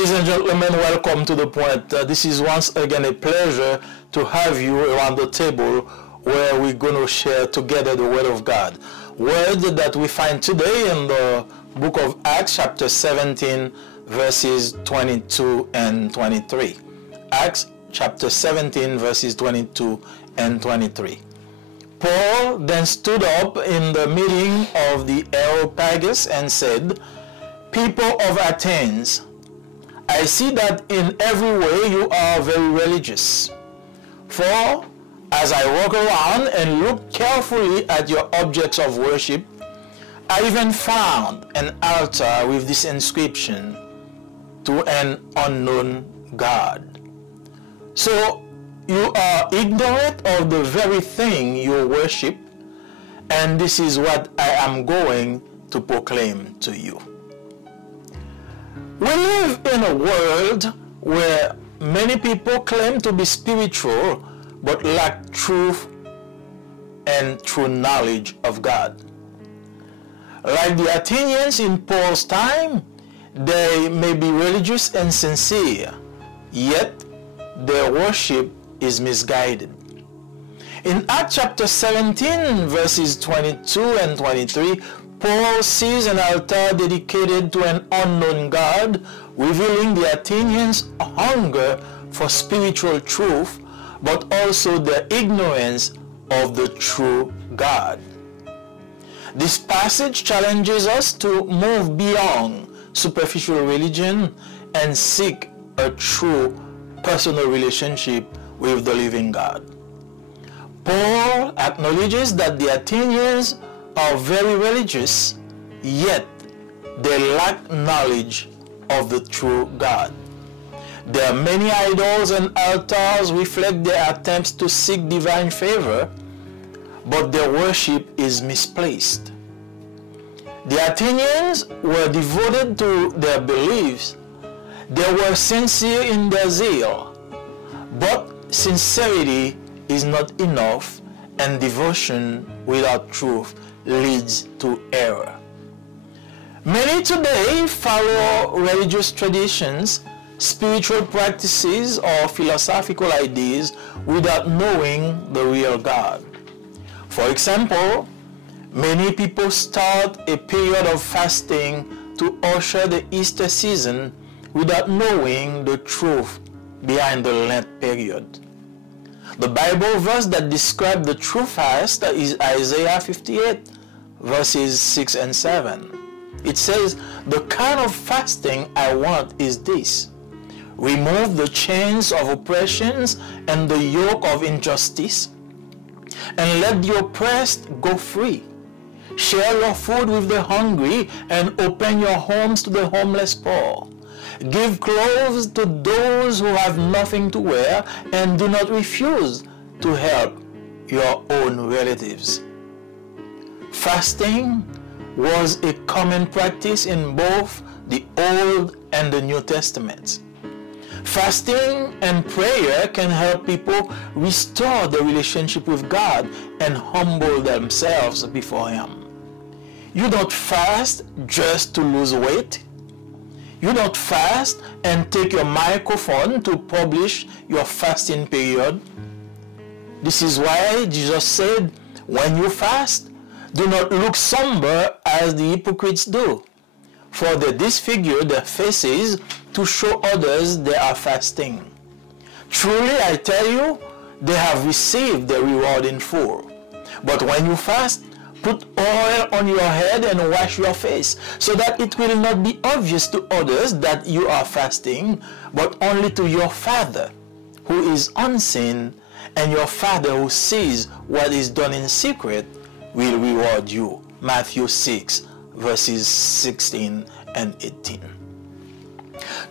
Ladies and gentlemen, welcome to The Point. This is once again a pleasure to have you around the table where we're going to share together the Word of God. Word that we find today in the book of Acts chapter 17 verses 22 and 23. Acts chapter 17 verses 22 and 23. Paul then stood up in the meeting of the Areopagus and said, "People of Athens, I see that in every way you are very religious. For as I walk around and look carefully at your objects of worship, I even found an altar with this inscription, to an unknown God." So you are ignorant of the very thing you worship, and this is what I am going to proclaim to you. We live in a world where many people claim to be spiritual but lack truth and true knowledge of God. Like the Athenians in Paul's time, they may be religious and sincere, yet their worship is misguided. In Acts chapter 17 verses 22 and 23, Paul sees an altar dedicated to an unknown God, revealing the Athenians' hunger for spiritual truth, but also their ignorance of the true God. This passage challenges us to move beyond superficial religion and seek a true personal relationship with the living God. Paul acknowledges that the Athenians are very religious, yet they lack knowledge of the true God. Their many idols and altars reflect their attempts to seek divine favor, but their worship is misplaced. The Athenians were devoted to their beliefs. They were sincere in their zeal, but sincerity is not enough, and devotion without truth leads to error. Many today follow religious traditions, spiritual practices, or philosophical ideas without knowing the real God. For example, many people start a period of fasting to usher the Easter season without knowing the truth behind the Lent period. The Bible verse that describes the true fast is Isaiah 58 verses 6 and 7. It says, "The kind of fasting I want is this: remove the chains of oppressions and the yoke of injustice, and let the oppressed go free. Share your food with the hungry, and open your homes to the homeless poor. Give clothes to those who have nothing to wear, and do not refuse to help your own relatives." Fasting was a common practice in both the Old and the New Testaments. Fasting and prayer can help people restore their relationship with God and humble themselves before Him. You don't fast just to lose weight. You don't fast and take your microphone to publish your fasting period. This is why Jesus said, when you fast, do not look somber as the hypocrites do, for they disfigure their faces to show others they are fasting. Truly, I tell you, they have received their reward in full. But when you fast, put oil on your head and wash your face, so that it will not be obvious to others that you are fasting, but only to your Father who is unseen, and your Father who sees what is done in secret will reward you. Matthew 6 verses 16 and 18.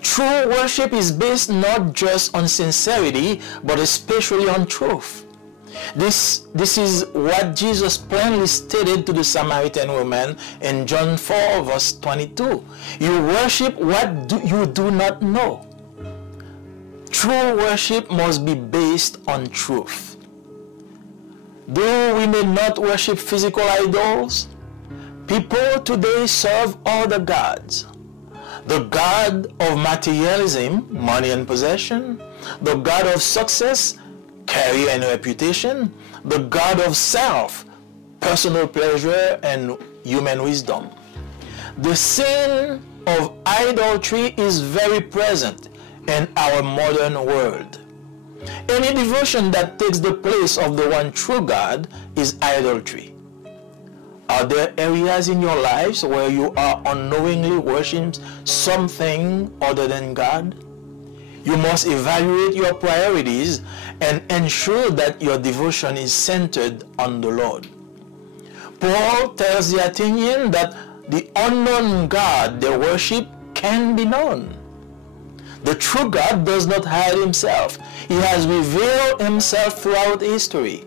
True worship is based not just on sincerity, but especially on truth. This is what Jesus plainly stated to the Samaritan woman in John 4 verse 22. You worship what you do not know. True worship must be based on truth. Though we may not worship physical idols, people today serve other gods. The God of materialism, money and possession, the God of success, career and reputation, the God of self, personal pleasure and human wisdom. The sin of idolatry is very present in our modern world. Any devotion that takes the place of the one true God is idolatry. Are there areas in your lives where you are unknowingly worshiping something other than God? You must evaluate your priorities and ensure that your devotion is centered on the Lord. Paul tells the Athenians that the unknown God they worship can be known. The true God does not hide himself. He has revealed himself throughout history.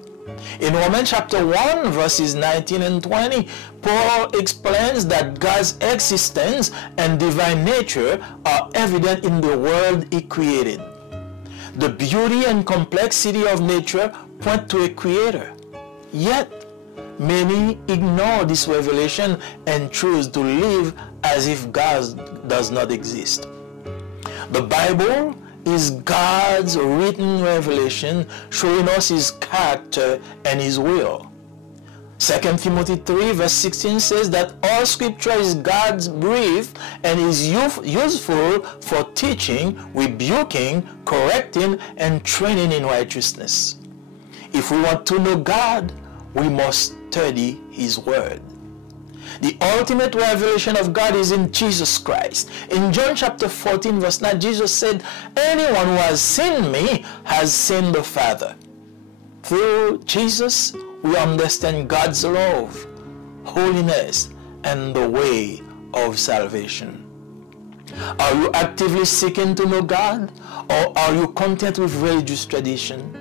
In Romans chapter 1, verses 19 and 20, Paul explains that God's existence and divine nature are evident in the world he created. The beauty and complexity of nature point to a creator. Yet, many ignore this revelation and choose to live as if God does not exist. The Bible is God's written revelation showing us his character and his will. 2 Timothy 3 verse 16 says that all scripture is God's breathed and is useful for teaching, rebuking, correcting, and training in righteousness. If we want to know God, we must study his word. The ultimate revelation of God is in Jesus Christ. In John chapter 14 verse 9, Jesus said, anyone who has seen me has seen the Father. Through Jesus, we understand God's love, holiness, and the way of salvation. Are you actively seeking to know God, or are you content with religious tradition?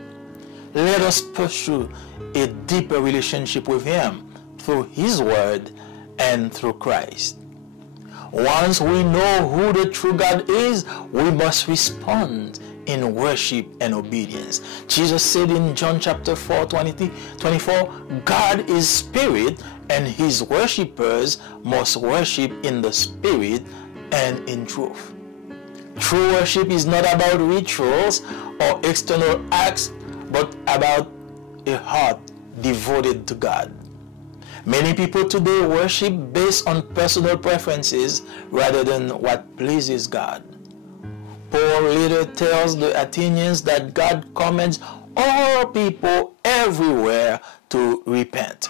Let us pursue a deeper relationship with him through his word and through Christ. Once we know who the true God is, we must respond in worship and obedience. Jesus said in John chapter 4, 24, God is spirit, and his worshippers must worship in the spirit and in truth. True worship is not about rituals or external acts, but about a heart devoted to God. Many people today worship based on personal preferences rather than what pleases God. Paul later tells the Athenians that God commands all people everywhere to repent.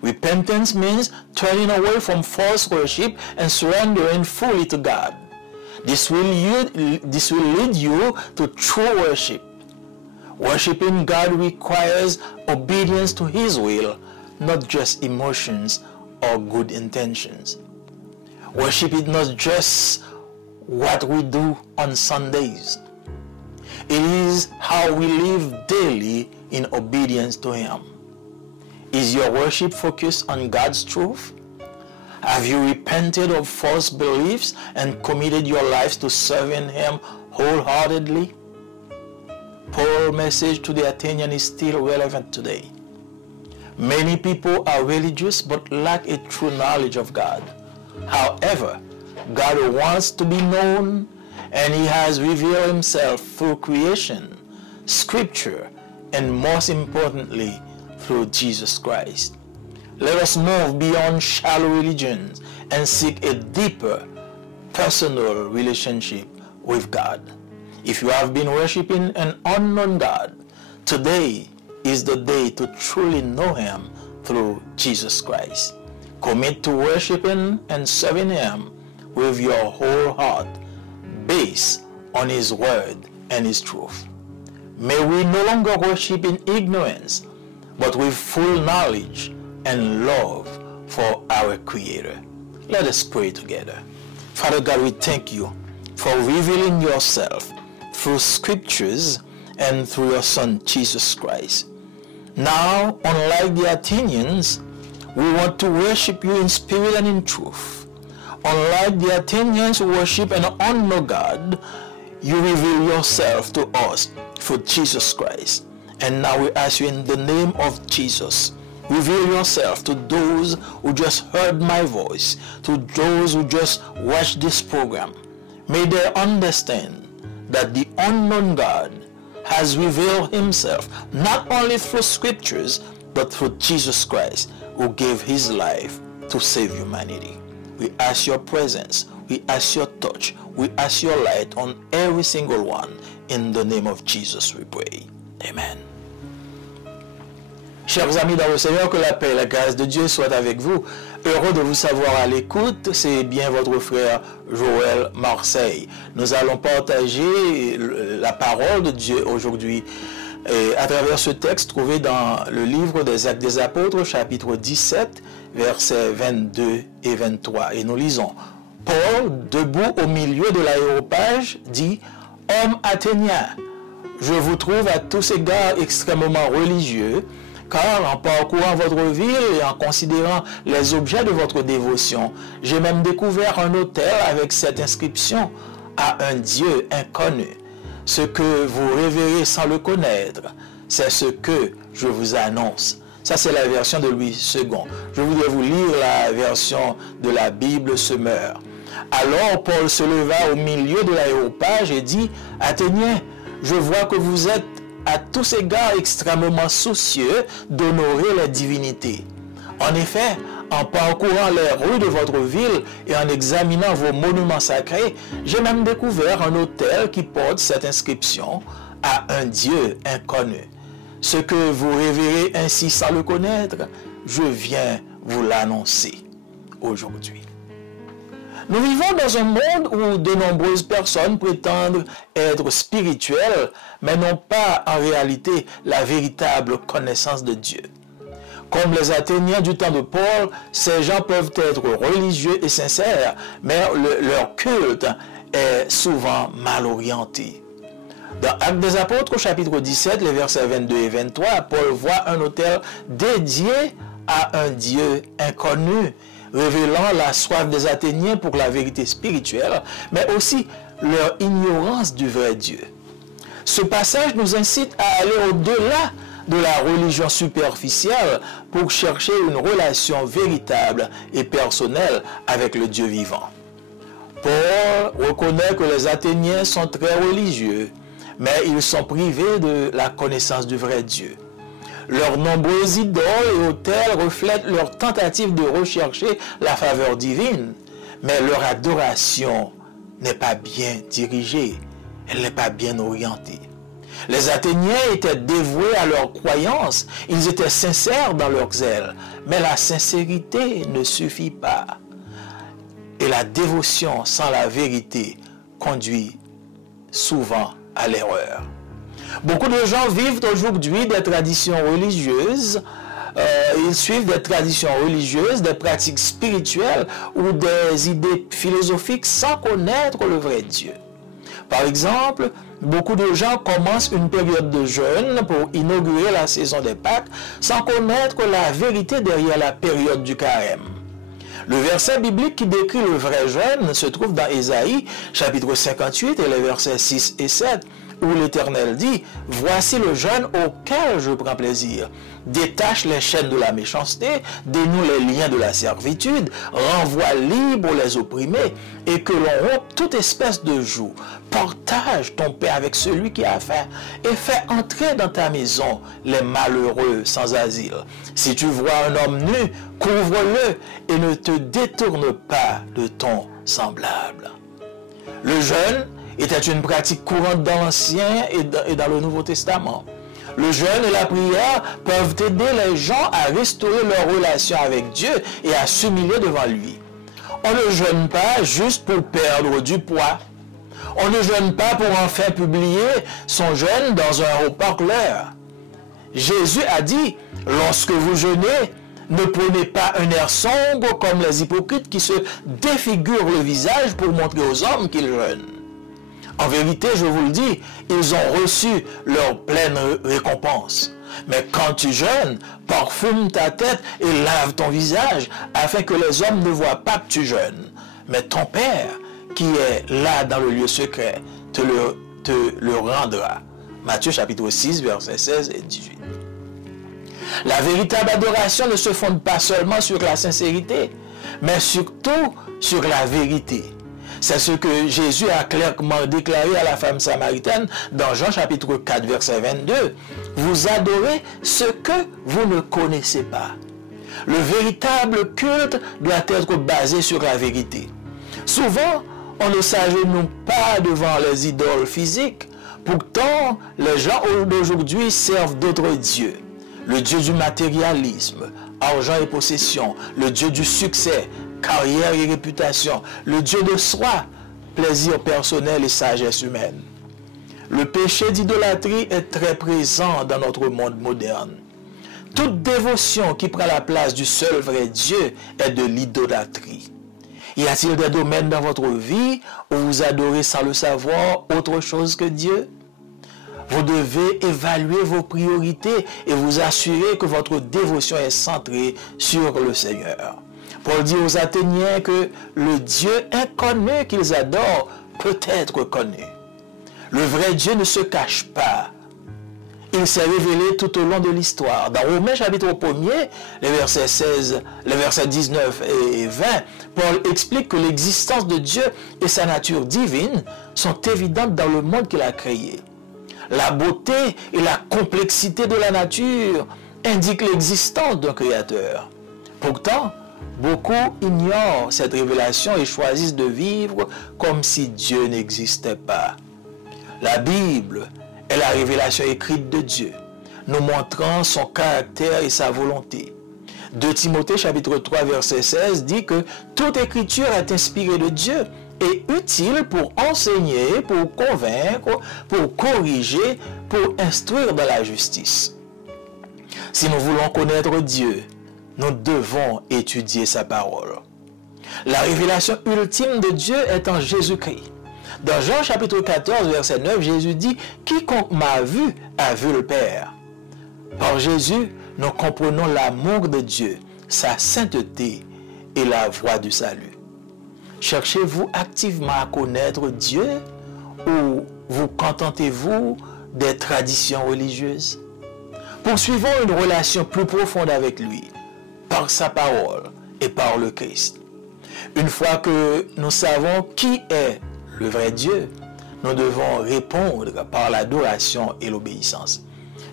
Repentance means turning away from false worship and surrendering fully to God. This will lead you to true worship. Worshiping God requires obedience to his will, not just emotions or good intentions. Worship is not just what we do on Sundays. It is how we live daily in obedience to him. Is your worship focused on God's truth? Have you repented of false beliefs and committed your lives to serving him wholeheartedly? Paul's message to the Athenians is still relevant today. Many people are religious but lack a true knowledge of God. However, God wants to be known, and he has revealed himself through creation, scripture, and most importantly, through Jesus Christ. Let us move beyond shallow religions and seek a deeper, personal relationship with God. If you have been worshiping an unknown God, today is the day to truly know him through Jesus Christ. Commit to worshiping and serving him with your whole heart, based on his word and his truth. May we no longer worship in ignorance, but with full knowledge and love for our Creator. Let us pray together. Father God, we thank you for revealing yourself through scriptures and through your Son, Jesus Christ. Now, unlike the Athenians, we want to worship you in spirit and in truth. Unlike the Athenians who worship an unknown God, you reveal yourself to us through Jesus Christ. And now we ask you in the name of Jesus Reveal yourself to those who just heard my voice, to those who just watched this program. May they understand that the unknown God has revealed himself not only through scriptures, but through Jesus Christ, who gave his life to save humanity. We ask your presence, we ask your touch, we ask your light on every single one. In the name of Jesus we pray. Amen. Chers amis dans le Seigneur, que la paix et la grâce de Dieu soient avec vous. Heureux de vous savoir à l'écoute, c'est bien votre frère Joël Marseille. Nous allons partager la parole de Dieu aujourd'hui à travers ce texte trouvé dans le livre des Actes des Apôtres, chapitre 17, versets 22 et 23. Et nous lisons: Paul, debout au milieu de l'aéropage, dit: « Hommes athéniens, je vous trouve à tous égards extrêmement religieux, car en parcourant votre ville et en considérant les objets de votre dévotion, j'ai même découvert un autel avec cette inscription: à un Dieu inconnu. Ce que vous révérez sans le connaître, c'est ce que je vous annonce. » Ça, c'est la version de Louis II. Je voudrais vous lire la version de la Bible Semeur. Alors Paul se leva au milieu de l'aéropage et dit: « Athéniens, je vois que vous êtes à tous égards extrêmement soucieux d'honorer les divinités. En effet, en parcourant les rues de votre ville et en examinant vos monuments sacrés, j'ai même découvert un autel qui porte cette inscription: à un Dieu inconnu. Ce que vous révérez ainsi sans le connaître, je viens vous l'annoncer aujourd'hui. » Nous vivons dans un monde où de nombreuses personnes prétendent être spirituelles, mais n'ont pas en réalité la véritable connaissance de Dieu. Comme les Athéniens du temps de Paul, ces gens peuvent être religieux et sincères, mais leur culte est souvent mal orienté. Dans Actes des Apôtres, chapitre 17, les versets 22 et 23, Paul voit un autel dédié à un Dieu inconnu, révélant la soif des Athéniens pour la vérité spirituelle, mais aussi leur ignorance du vrai Dieu. Ce passage nous incite à aller au-delà de la religion superficielle pour chercher une relation véritable et personnelle avec le Dieu vivant. Paul reconnaît que les Athéniens sont très religieux, mais ils sont privés de la connaissance du vrai Dieu. Leurs nombreuses idoles et autels reflètent leur tentative de rechercher la faveur divine, mais leur adoration n'est pas bien dirigée, elle n'est pas bien orientée. Les Athéniens étaient dévoués à leurs croyances, ils étaient sincères dans leur zèle, mais la sincérité ne suffit pas. Et la dévotion sans la vérité conduit souvent à l'erreur. Beaucoup de gens vivent aujourd'hui des traditions religieuses, ils suivent des traditions religieuses, des pratiques spirituelles ou des idées philosophiques sans connaître le vrai Dieu. Par exemple, beaucoup de gens commencent une période de jeûne pour inaugurer la saison des Pâques sans connaître la vérité derrière la période du carême. Le verset biblique qui décrit le vrai jeûne se trouve dans Ésaïe, chapitre 58, et les versets 6 et 7, où l'Éternel dit: « Voici le jeûne auquel je prends plaisir. Détache les chaînes de la méchanceté, dénoue les liens de la servitude, renvoie libres les opprimés, et que l'on rompe toute espèce de joug. Partage ton pain avec celui qui a faim, et fais entrer dans ta maison les malheureux sans asile. Si tu vois un homme nu, couvre-le, et ne te détourne pas de ton semblable. » Le jeûne était une pratique courante dans l'Ancien et dans le Nouveau Testament. Le jeûne et la prière peuvent aider les gens à restaurer leur relation avec Dieu et à s'humilier devant lui. On ne jeûne pas juste pour perdre du poids. On ne jeûne pas pour enfin publier son jeûne dans un haut-parleur. Jésus a dit: « Lorsque vous jeûnez, ne prenez pas un air sombre comme les hypocrites qui se défigurent le visage pour montrer aux hommes qu'ils jeûnent. En vérité, je vous le dis, ils ont reçu leur pleine récompense. Mais quand tu jeûnes, parfume ta tête et lave ton visage, afin que les hommes ne voient pas que tu jeûnes. Mais ton Père, qui est là dans le lieu secret, te le rendra. » Matthieu chapitre 6, versets 16 et 18. La véritable adoration ne se fonde pas seulement sur la sincérité, mais surtout sur la vérité. C'est ce que Jésus a clairement déclaré à la femme samaritaine dans Jean chapitre 4, verset 22. Vous adorez ce que vous ne connaissez pas. Le véritable culte doit être basé sur la vérité. Souvent, on ne s'agenouille pas devant les idoles physiques. Pourtant, les gens d'aujourd'hui servent d'autres dieux. Le dieu du matérialisme, argent et possession, le dieu du succès, carrière et réputation, le dieu de soi, plaisir personnel et sagesse humaine. Le péché d'idolâtrie est très présent dans notre monde moderne. Toute dévotion qui prend la place du seul vrai Dieu est de l'idolâtrie. Y a-t-il des domaines dans votre vie où vous adorez sans le savoir autre chose que Dieu? Vous devez évaluer vos priorités et vous assurer que votre dévotion est centrée sur le Seigneur. Paul dit aux Athéniens que le Dieu inconnu qu'ils adorent peut être connu. Le vrai Dieu ne se cache pas. Il s'est révélé tout au long de l'histoire. Dans Romains chapitre 1er, les versets 19 et 20, Paul explique que l'existence de Dieu et sa nature divine sont évidentes dans le monde qu'il a créé. La beauté et la complexité de la nature indiquent l'existence d'un créateur. Pourtant, beaucoup ignorent cette révélation et choisissent de vivre comme si Dieu n'existait pas. La Bible est la révélation écrite de Dieu, nous montrant son caractère et sa volonté. 2 Timothée chapitre 3 verset 16 dit que toute écriture est inspirée de Dieu et utile pour enseigner, pour convaincre, pour corriger, pour instruire dans la justice. Si nous voulons connaître Dieu, nous devons étudier sa parole. La révélation ultime de Dieu est en Jésus-Christ. Dans Jean chapitre 14, verset 9, Jésus dit « Quiconque m'a vu a vu le Père ». Par Jésus, nous comprenons l'amour de Dieu, sa sainteté et la voie du salut. Cherchez-vous activement à connaître Dieu ou vous contentez-vous des traditions religieuses? Poursuivons une relation plus profonde avec lui, par sa parole et par le Christ. Une fois que nous savons qui est le vrai Dieu, nous devons répondre par l'adoration et l'obéissance.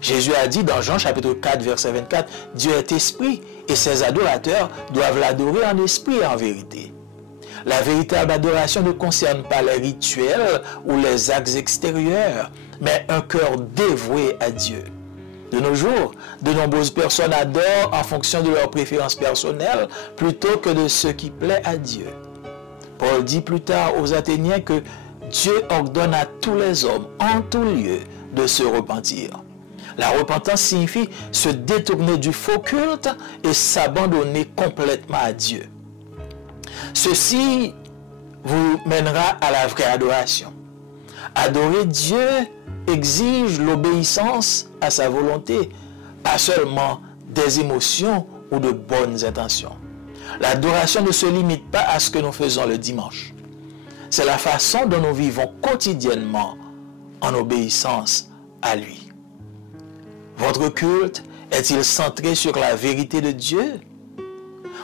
Jésus a dit dans Jean chapitre 4, verset 24, « Dieu est esprit et ses adorateurs doivent l'adorer en esprit et en vérité. » La véritable adoration ne concerne pas les rituels ou les actes extérieurs, mais un cœur dévoué à Dieu. De nos jours, de nombreuses personnes adorent en fonction de leurs préférences personnelles plutôt que de ce qui plaît à Dieu. Paul dit plus tard aux Athéniens que Dieu ordonne à tous les hommes, en tout lieu, de se repentir. La repentance signifie se détourner du faux culte et s'abandonner complètement à Dieu. Ceci vous mènera à la vraie adoration. Adorer Dieu exige l'obéissance à sa volonté, pas seulement des émotions ou de bonnes intentions. L'adoration ne se limite pas à ce que nous faisons le dimanche. C'est la façon dont nous vivons quotidiennement en obéissance à lui. Votre culte est-il centré sur la vérité de Dieu?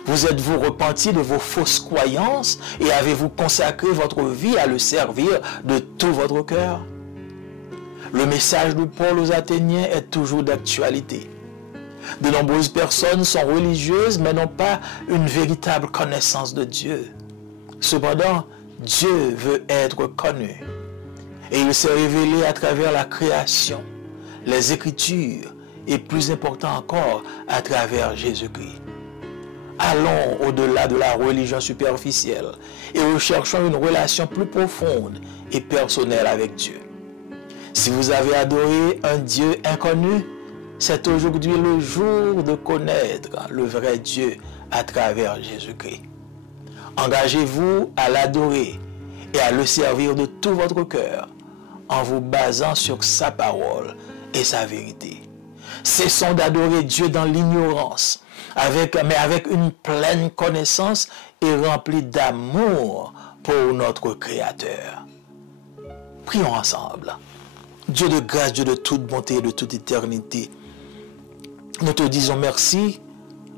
Vous êtes-vous repenti de vos fausses croyances et avez-vous consacré votre vie à le servir de tout votre cœur? Le message de Paul aux Athéniens est toujours d'actualité. De nombreuses personnes sont religieuses mais n'ont pas une véritable connaissance de Dieu. Cependant, Dieu veut être connu. Et il s'est révélé à travers la création, les Écritures et plus important encore, à travers Jésus-Christ. Allons au-delà de la religion superficielle et recherchons une relation plus profonde et personnelle avec Dieu. Si vous avez adoré un Dieu inconnu, c'est aujourd'hui le jour de connaître le vrai Dieu à travers Jésus-Christ. Engagez-vous à l'adorer et à le servir de tout votre cœur en vous basant sur sa parole et sa vérité. Cessons d'adorer Dieu dans l'ignorance, mais avec une pleine connaissance et remplie d'amour pour notre Créateur. Prions ensemble. Dieu de grâce, Dieu de toute bonté et de toute éternité, nous te disons merci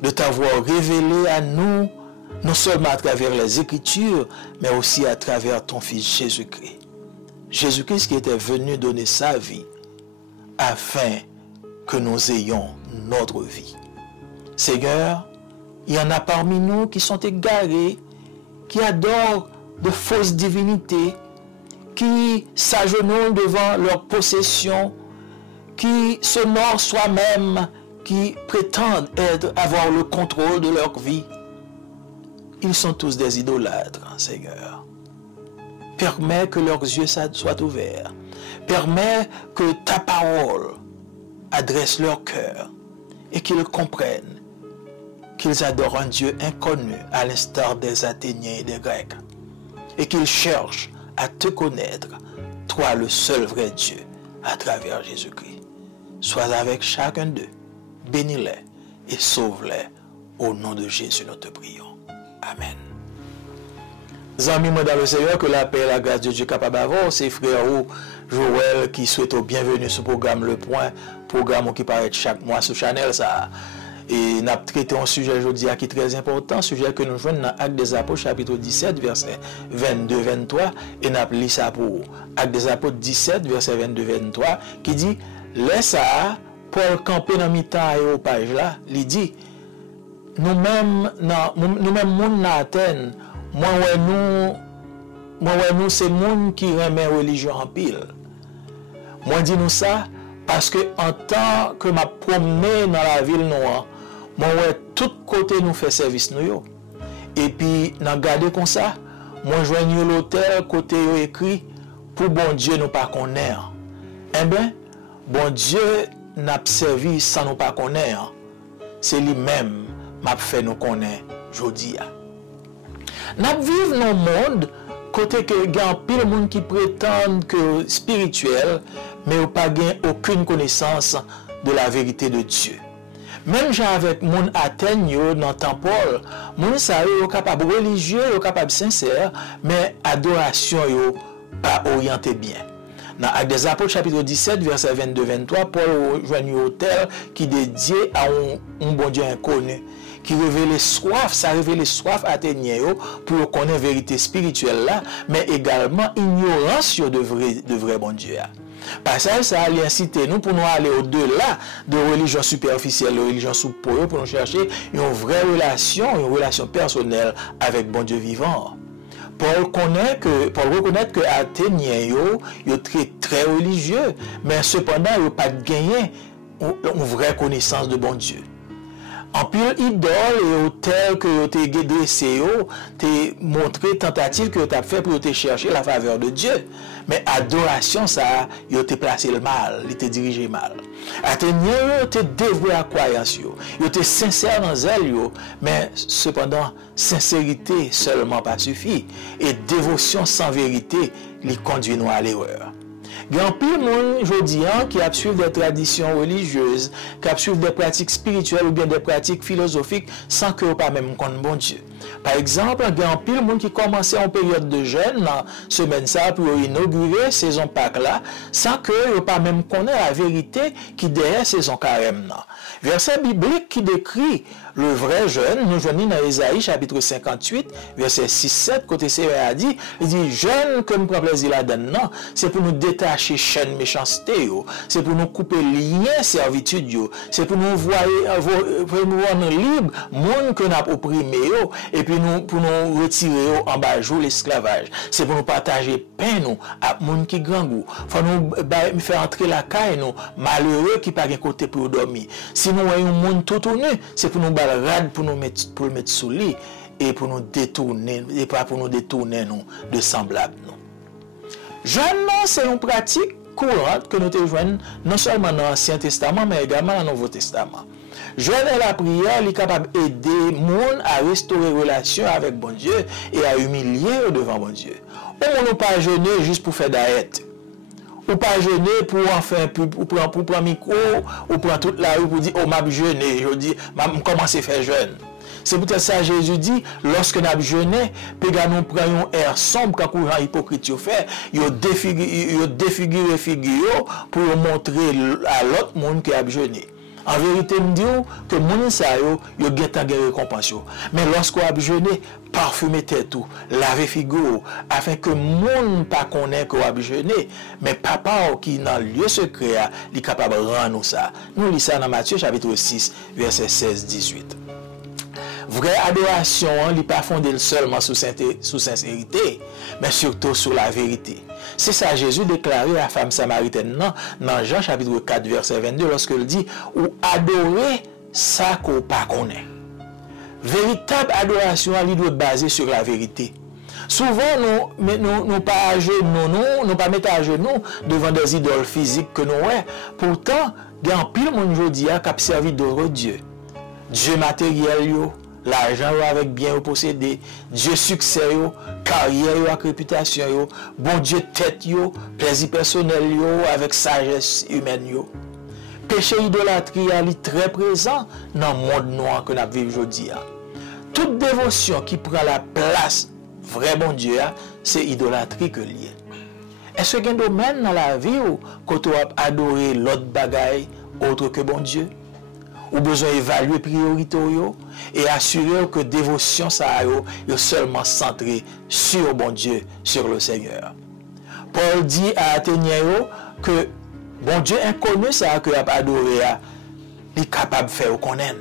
de t'avoir révélé à nous, non seulement à travers les Écritures, mais aussi à travers ton Fils Jésus-Christ. Jésus-Christ qui était venu donner sa vie afin que nous ayons notre vie. Seigneur, il y en a parmi nous qui sont égarés, qui adorent de fausses divinités, qui s'agenouillent devant leur possession, qui s'honorent soi-même, qui prétendent avoir le contrôle de leur vie. Ils sont tous des idolâtres, Seigneur. Permets que leurs yeux soient ouverts. Permets que ta parole adresse leur cœur et qu'ils comprennent qu'ils adorent un Dieu inconnu à l'instar des Athéniens et des Grecs et qu'ils cherchent à te connaître, toi le seul vrai Dieu, à travers Jésus-Christ. Sois avec chacun d'eux, bénis-les et sauve-les. Au nom de Jésus, nous te prions. Amen. Amis, moi dans le Seigneur, que la paix et la grâce de Dieu capable d'avoir, c'est frère Joël qui souhaite au bienvenue sur le programme Le Point, programme qui paraît chaque mois sur Channel ça. Et nous avons traité un sujet aujourd'hui qui est très important, sujet que nous jouons dans Actes des Apôtres, chapitre 17, verset 22-23, et nous avons lu ça pour Actes des Apôtres 17, verset 22-23, qui dit, laisse ça, Paul camper dans mi-temps aéropage là, il dit, nous-mêmes, nous à Athènes, moi, nous, c'est nous qui remet religion en pile. Moi, dis nous ça, parce que en tant que m'a promené dans la ville noire, moi, tout côté nous fait service nous. Et puis, nous garder comme ça, moi, joignons l'hôtel, côté écrit, pour bon Dieu, nous pas connaître. Eh bien, bon Dieu n'a pas servi sans nous pas connaître. C'est lui-même m'a fait nous connaître aujourd'hui. Nous vivons dans le monde, côté que il y a pile de monde qui prétendent que spirituel, mais ils pas aucune connaissance de la vérité de Dieu. Même avec mon Athènes dans le temple, mon ça est capable religieux, capable sincère, mais adoration yo pas orienté bien. Dans Actes des Apôtres chapitre 17 verset 22-23, Paul joint un hôtel qui est dédié à un bon Dieu inconnu, qui révèle soif, ça révèle soif athénien pour connaître la vérité spirituelle là, mais également ignorance de vrai bon Dieu. Parce que ça a incité nous pour nous aller au-delà de religion superficielle, de religion sous-poreuse, pour nous chercher une vraie relation personnelle avec bon Dieu vivant. Paul reconnaît que Athéniens sont très religieux, mais cependant ils n'ont pas gagné une vraie connaissance de bon Dieu. En pile idole et hôtel que tu as dressé, tu as montré tentative que tu as fait pour te chercher la faveur de Dieu. Mais adoration, ça, tu as placé le mal, tu t'es dirigé mal. Athéniens, tu es dévoué à la croyance, tu es sincère dans elle, mais cependant, sincérité seulement pas suffit. Et dévotion sans vérité, les conduit nous à l'erreur. Il y a un peu de monde aujourd'hui qui a suivi des traditions religieuses, qui a suivi des pratiques spirituelles ou bien des pratiques philosophiques sans que pas même connaissent bon Dieu. Par exemple, il y a un peu de monde qui commençait en période de jeûne, la semaine ça, pour inaugurer saison Pâques là, sans que pas même connaissent la vérité qui derrière saison carême. Verset biblique qui décrit le vrai jeûne, nous joignons dans Ésaïe chapitre 58, verset 6-7, côté C a dit, il dit, jeûne que nous prenons plaisir là-dedans, c'est pour nous détacher chaîne méchanceté, c'est pour nous couper lien servitude, c'est pour nous voir libres, monde que nous avons opprimé, et puis pour nous retirer en bas jour l'esclavage. C'est pour nous partager pain nous, à monde qui grand goût. Faut nous faire entrer la caille nous, malheureux qui pas de côté pour dormir. Si nous voyons un monde tout tourné, c'est pour nous rad pour nous mettre sous lit et pour nous détourner et pas pour nous détourner nous de semblables nous. Jeûne, c'est une pratique courante que nous te joignons non seulement dans l'Ancien Testament mais également dans le Nouveau Testament. Jeûne et la prière est capable d'aider les gens à restaurer relation avec bon Dieu et à humilier devant bon Dieu. On ne peut pas jeûner juste pour faire d'aide. Ou pas jeûner pour enfin pour prendre micro ou prendre toute la rue pour dire oh m'a jeûné, je dis m'a commencer à faire jeûne. C'est peut-être ça Jésus dit lorsque nous jeûnons, puis nous prenons un air sombre quand courant hypocrite fait, yo défigurer figure pour montrer à l'autre monde qui a jeûné. En vérité, me dit que moun sa yo gen tan gen récompense yo. Mais lorsqu'on a jeûné, parfumer tête tout, laver figure afin que moun pas connaît qu'on a jeûné, mais papa qui dans le lieu secret, il est capable de rendre nous ça. Nous lisons ça dans Matthieu chapitre 6 verset 16-18. Vraie adoration, il n'est pas fondé seulement sous sincérité, mais surtout sur la vérité. C'est ça Jésus déclarait à la femme samaritaine dans Jean chapitre 4 verset 22 lorsqu'il dit ou adorer ça qu'on pas connaît. Véritable adoration, elle doit être basée sur la vérité. Souvent, nous pas à genoux, nous pas mettre à genoux devant des idoles physiques que nous avons. Pourtant, il y a un pile monde aujourd'hui qui a servi d'autres dieux. Dieu matériel, l'argent avec bien possédé, Dieu succès, carrière avec réputation, bon Dieu tête, plaisir personnel avec sagesse humaine. Péché idolâtrie est très présent dans le monde noir que nous vivons aujourd'hui. Toute dévotion qui prend la place vrai bon Dieu, c'est idolâtrie que lié. Est-ce qu'il y a un domaine dans la vie où tu as adoré l'autre bagaille autre que bon Dieu? Ou besoin d'évaluer priorité et assurer que dévotion ça est seulement centrée sur bon Dieu, sur le Seigneur. Paul dit à Athéniens que bon Dieu inconnu ça que a adoré il est capable de faire connaître.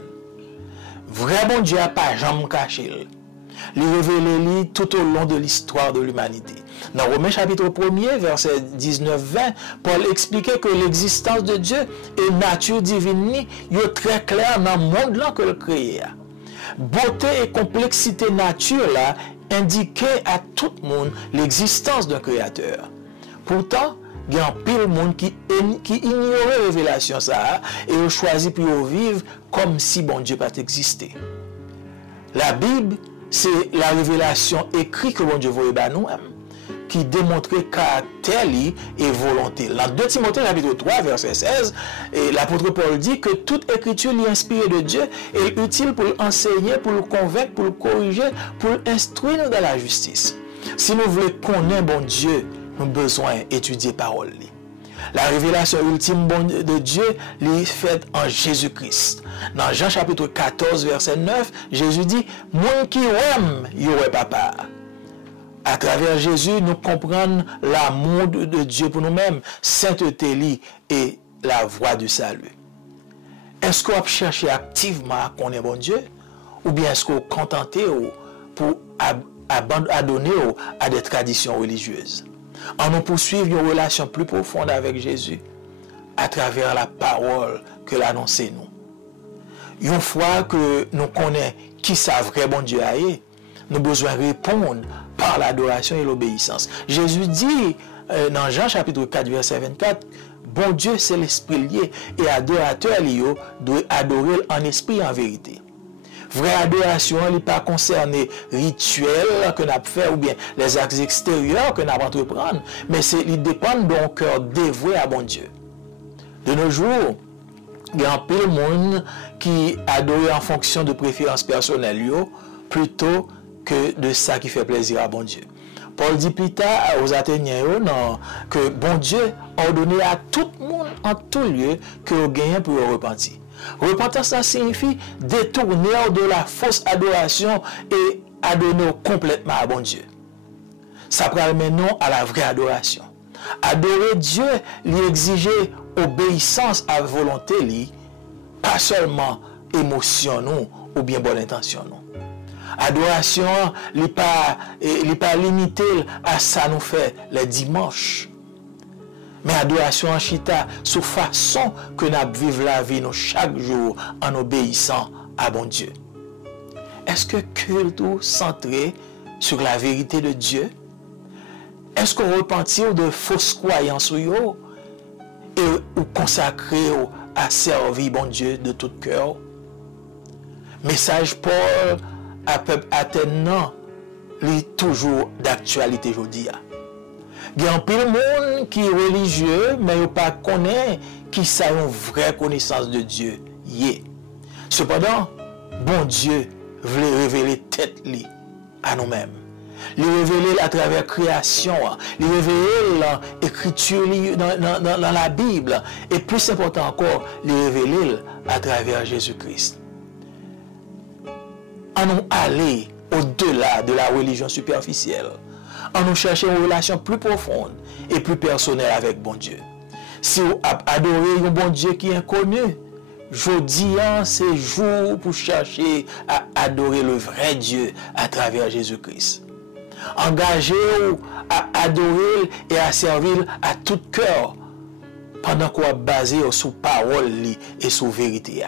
Vrai bon Dieu n'a pas jamais caché. Il révèle tout au long de l'histoire de l'humanité. Dans Romains chapitre 1er, verset 19-20, Paul expliquait que l'existence de Dieu et nature divine est très claire dans le monde là que le créé. Beauté et complexité nature là indiquaient à tout le monde l'existence d'un créateur. Pourtant, il y a un pile monde qui ignorait la révélation ça et a choisi pour vivre comme si bon Dieu pas existé. La Bible, c'est la révélation écrite que bon Dieu voyait à nous-mêmes, qui démontrait caractère et volonté. Dans 2 Timothée chapitre 3, verset 16, l'apôtre Paul dit que toute écriture est inspirée de Dieu et utile pour enseigner, pour le convaincre, pour le corriger, pour instruire dans la justice. Si nous voulons connaître bon Dieu, nous avons besoin d'étudier la parole. La révélation ultime de Dieu est faite en Jésus-Christ. Dans Jean chapitre 14, verset 9, Jésus dit « Moi qui aime, il y aurait papa ». À travers Jésus, nous comprenons l'amour de Dieu pour nous-mêmes, sainteté et la voie du salut. Est-ce qu'on cherche activement à connaître bon Dieu? Ou bien est-ce qu'on contente pour abandonner à des traditions religieuses? En nous poursuivre une relation plus profonde avec Jésus à travers la parole que l'annonce nous. Une fois que nous connaissons qui ça vrai bon Dieu est, nous avons besoin de répondre par l'adoration et l'obéissance. Jésus dit dans Jean chapitre 4 verset 24, bon Dieu c'est l'esprit lié et adorateur doit adorer en esprit et en vérité. Vraie adoration n'est pas concernée rituel que nous fait ou bien les actes extérieurs que nous entreprendre, mais il dépend d'un cœur dévoué à bon Dieu. De nos jours, il y a un peu de monde qui adore en fonction de préférences personnelles plutôt que de ça qui fait plaisir à bon Dieu. Paul dit plus tard aux Athéniens que bon Dieu a ordonné à tout le monde en tout lieu que vous gagnez pour repentir. Repentance, ça signifie détourner de la fausse adoration et adonner complètement à bon Dieu. Ça prend maintenant à la vraie adoration. Adorer Dieu, lui exiger obéissance à volonté, pas seulement émotion ou bien bonne intention. Adoration, n'est pas limité à ça nous fait les dimanches. Mais adoration en chita sous façon que nous vivons la vie nous chaque jour en obéissant à bon Dieu. Est-ce que culte centré sur la vérité de Dieu? Est-ce qu'on repentit de fausses croyances ou consacré à servir bon Dieu de tout cœur? Message Paul à peuple attenant est toujours d'actualité aujourd'hui. Il y a un peu de monde qui est religieux, mais il pas connaît qui ça une vraie connaissance de Dieu. Cependant, bon Dieu voulait révéler tête à nous-mêmes. Il révèle à travers la création, il révèle l'écriture dans la Bible, et plus important encore, il révèle à travers Jésus-Christ. En nous aller au-delà de la religion superficielle, en nous chercher une relation plus profonde et plus personnelle avec bon Dieu. Si vous adorez un bon Dieu qui est inconnu, jeudi, c'est jour pour chercher à adorer le vrai Dieu à travers Jésus-Christ. Engagez-vous à adorer et à servir à tout cœur pendant qu'on va baser sur parole et sur vérité.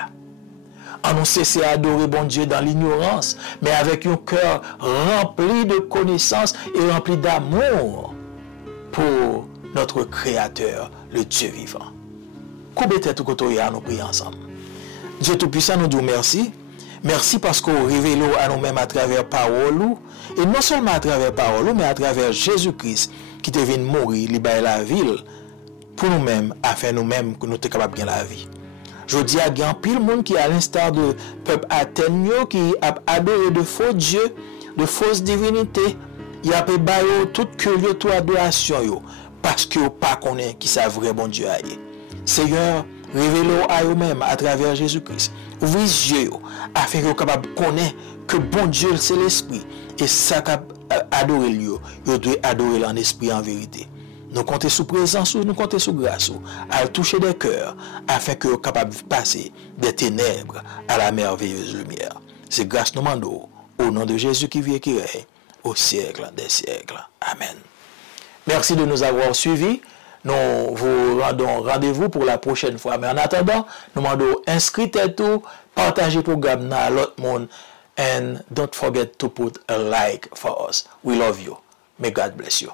On nous cesse à adorer bon Dieu dans l'ignorance, mais avec un cœur rempli de connaissances et rempli d'amour pour notre Créateur, le Dieu vivant. Combien de temps nous prions ensemble? Dieu Tout-Puissant, nous dit merci. Merci parce qu'on révèle à nous-mêmes à travers parole, et non seulement à travers parole, mais à travers Jésus-Christ qui te vient mourir, libérer la ville pour nous-mêmes, afin nous-mêmes que nous sommes capables de gagner la vie. Je dis à grand pile monde qui, à l'instar de peuple Athènes, qui a adoré de faux dieux, de fausses divinités, il a fait bailler toute culte, toute adoration, parce que vous pas connaît qui ça vrai bon Dieu aille. Seigneur, révélez-vous à vous-même à travers Jésus-Christ. Ouvrez les yeux afin que vous soyez capable de connaître que bon Dieu c'est l'esprit et ça adorer lui, vous devez adorer en esprit en vérité. Nous comptons sous présence, nous comptons sous grâce, à toucher des cœurs, afin que vous soyez capable de passer des ténèbres à la merveilleuse lumière. C'est grâce nous demandons, au nom de Jésus qui vit et qui règne, au siècle des siècles. Amen. Merci de nous avoir suivis. Nous vous rendons rendez-vous pour la prochaine fois. Mais en attendant, nous demandons inscrivez-vous, partagez le programme à l'autre monde, and don't forget to put a like for us. We love you. May God bless you.